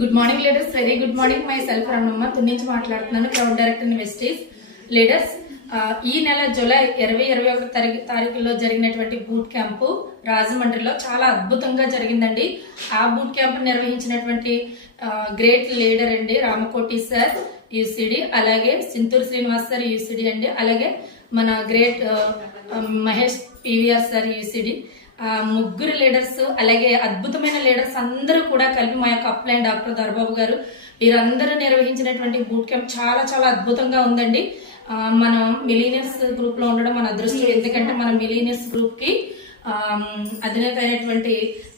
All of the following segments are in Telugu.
Good morning leaders, very good morning. My self Ramanamma నుంచి మాట్లాడుతున్నాను, క్రౌడ్ డైరెక్టర్ వెస్టీస్. లీడర్స్, ఈ నెల జూలై 20-21 తారీఖులో జరిగినటువంటి బూట్ క్యాంపు రాజమండ్రిలో చాలా అద్భుతంగా జరిగిందండి. ఆ బూట్ క్యాంప్ నిర్వహించినటువంటి గ్రేట్ లీడర్ అండి రామకోటి సార్ యూసిడి, అలాగే సింతూరు శ్రీనివాస్ సార్ యూసిడి అండి, అలాగే మన great Mahesh PVR sir UCD. ముగ్గురు లీడర్స్, అలాగే అద్భుతమైన లీడర్స్ అందరూ కూడా కలిపి మా యొక్క అప్లైన్ డాక్టర్ దర్బాబు గారు వీరందరూ నిర్వహించినటువంటి బూట్ క్యాంప్ చాలా చాలా అద్భుతంగా ఉందండి. మనం మిలీనియర్స్ గ్రూప్ లో ఉండడం మన అదృష్టం. ఎందుకంటే మన మిలీనియర్స్ గ్రూప్ కి అధినేత అయినటువంటి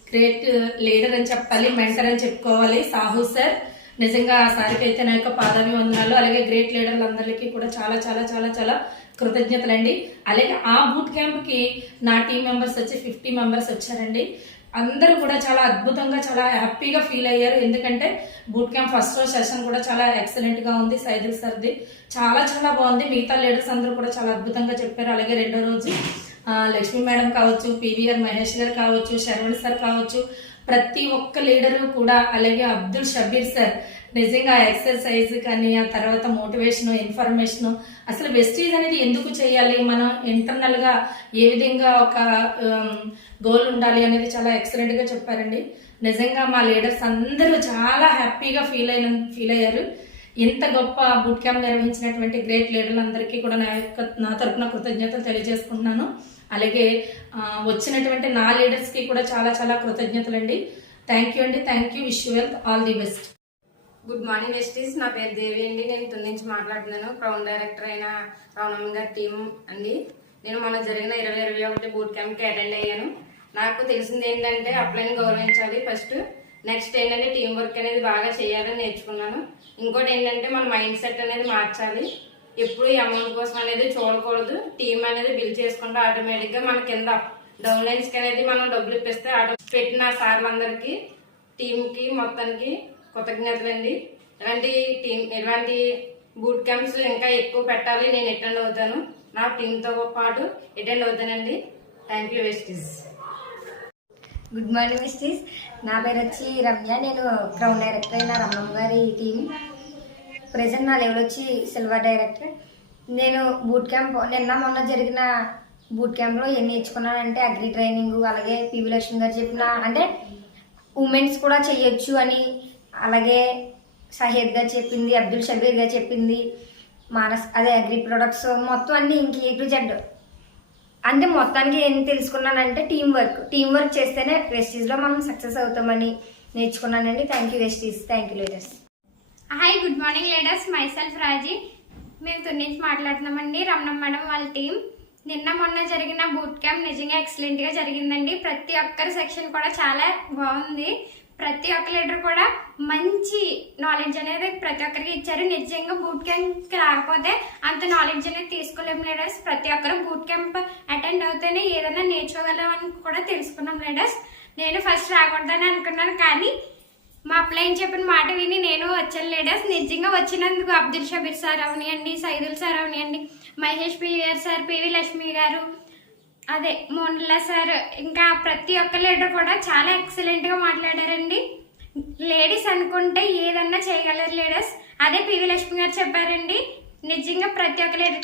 గ్రేట్ లీడర్ అని చెప్పాలి, మెంటర్ అని చెప్పుకోవాలి సాహు సార్. నిజంగా ఆ సారికి అయితే నా యొక్క పాదాభివందనాలు. అలాగే గ్రేట్ లీడర్లందరికీ కూడా చాలా చాలా చాలా చాలా కృతజ్ఞతలండి. అలాగే ఆ బూట్ క్యాంప్ కి నా టీం మెంబర్స్ వచ్చి 50 మెంబర్స్ వచ్చారండి. అందరూ కూడా చాలా అద్భుతంగా చాలా హ్యాపీగా ఫీల్ అయ్యారు. ఎందుకంటే బూట్ క్యాంప్ ఫస్ట్ రోజు సెషన్ కూడా చాలా ఎక్సలెంట్ గా ఉంది. సైదుల్ సార్ది చాలా చాలా బాగుంది. మిగతా లీడర్స్ అందరూ కూడా చాలా అద్భుతంగా చెప్పారు. అలాగే రెండో రోజు లక్ష్మీ మేడం కావచ్చు, పివిఆర్ మహేష్ గారు కావచ్చు, శరవణ్ సార్ కావచ్చు, ప్రతి ఒక్క లీడరు కూడా, అలాగే అబ్దుల్ షబీర్ సార్ నిజంగా ఎక్సర్సైజ్ కానీ ఆ తర్వాత మోటివేషన్, ఇన్ఫర్మేషన్, అసలు వెస్టీజ్ అనేది ఎందుకు చేయాలి, మనం ఇంటర్నల్ గా ఏ విధంగా ఒక గోల్ ఉండాలి అనేది చాలా ఎక్సలెంట్ గా చెప్పారండి. నిజంగా మా లీడర్స్ అందరూ చాలా హ్యాపీగా ఫీల్ అయ్యారు. ఇంత గొప్ప బూట్ క్యాంప్ నిర్వహించినటువంటి గ్రేట్ లీడర్లందరికీ కూడా నా తరపున కృతజ్ఞతలు తెలియజేసుకుంటున్నాను. అలాగే వచ్చినటువంటి నా లీడర్స్ కి కూడా చాలా చాలా కృతజ్ఞతలు అండి. థ్యాంక్ యూ అండి, thank you. Wish you wealth, all the best. Good morning Vestiges, నా పేరు దేవి అండి. నేను తుని నుంచి మాట్లాడుతున్నాను. క్రౌన్ డైరెక్టర్ అయిన రమణమ్మ గారి టీం అండి. నేను మన జరిగిన 20-21 బూట్ క్యాంప్ కి అటెండ్ అయ్యాను. నాకు తెలిసింది ఏంటంటే అప్లైని గౌరవించాలి ఫస్ట్. నెక్స్ట్ ఏంటంటే టీం వర్క్ అనేది బాగా చేయాలని నేర్చుకున్నాను. ఇంకోటి ఏంటంటే మన మైండ్ సెట్ అనేది మార్చాలి. ఎప్పుడు ఈ అమౌంట్ కోసం అనేది చూడకూడదు. టీం అనేది బిల్ చేసుకుంటే ఆటోమేటిక్ గా మన కింద డౌన్ లైన్స్ కి అనేది మనం డబ్బులు ఇప్పిస్తే పెట్టిన సార్లందరికీ టీం కి మొత్తానికి కృతజ్ఞతలండి. ఇలాంటి బూట్ క్యాంప్స్ ఇంకా ఎక్కువ పెట్టాలి. నేను అటెండ్ అవుతాను, నా టీంతో పాటు అటెండ్ అవుతానండి. Thank you Vestiges. Good morning Vestiges, నా పేరు వచ్చి రమ్య. నేను క్రౌన్ డైరెక్టర్ అయిన రమణమ్మ గారి టీం. ప్రెసెంట్ నా లెవెల్ వచ్చి సిల్వర్ డైరెక్టర్. నేను బూట్ క్యాంప్ మొన్న జరిగిన బూట్ క్యాంప్లో ఏం నేర్చుకున్నానంటే అగ్రి ట్రైనింగ్, అలాగే పివి లక్ష్మి గారు చెప్పిన అంటే ఉమెన్స్ కూడా చెయ్యొచ్చు అని, అలాగే షహీద్ గారు చెప్పింది, అబ్దుల్ షబీర్ గారు చెప్పింది, అదే అగ్రి ప్రొడక్ట్స్ మొత్తం అన్ని ఇంక ఏ టు జెడ్ అంటే మొత్తానికి ఏం తెలుసుకున్నానంటే టీం వర్క్ చేస్తేనే వెస్టీజ్లో మనం సక్సెస్ అవుతామని నేర్చుకున్నానండి. Thank you Vestige, thank you leaders. Hi, good morning leaders. Myself Raji. మేము తుని నుంచి మాట్లాడుతున్నామండి, రమణమ్మ మేడం వాళ్ళ టీం. మొన్న జరిగిన బూట్ క్యాంప్ నిజంగా ఎక్సలెంట్ గా జరిగిందండి. ప్రతి ఒక్కరి సెక్షన్ కూడా చాలా బాగుంది. ప్రతి ఒక్క లీడర్ కూడా మంచి నాలెడ్జ్ అనేది ప్రతి ఒక్కరికి ఇచ్చారు. నిజంగా బూట్ క్యాంప్ రాకపోతే అంత నాలెడ్జ్ అనేది తీసుకోలేము లీడర్స్. ప్రతి ఒక్కరు బూట్ క్యాంప్ అటెండ్ అవుతేనే ఏదైనా నేర్చుకోగలమని కూడా తెలుసుకున్నాం లీడర్స్. నేను ఫస్ట్ రాకూడదని అనుకున్నాను, కానీ మా అప్లైన్ చెప్పిన మాట విని నేను వచ్చాను లీడర్స్. నిజంగా వచ్చినందుకు అబ్దుల్ షబీర్ సార్ అవనియండి, సైదుల్ సార్ అవనియండి, Mahesh PVR sir, PV Lakshmi garu, అదే మోనల్లా సార్, ఇంకా ప్రతి ఒక్క లీడర్ కూడా చాలా ఎక్సలెంట్ గా మాట్లాడారండి. లేడీస్ అనుకుంటే ఏదన్నా చేయగలరు లీడర్స్. అదే పివి లక్ష్మి గారు చెప్పారండి. నిజంగా ప్రతి ఒక్క లీడర్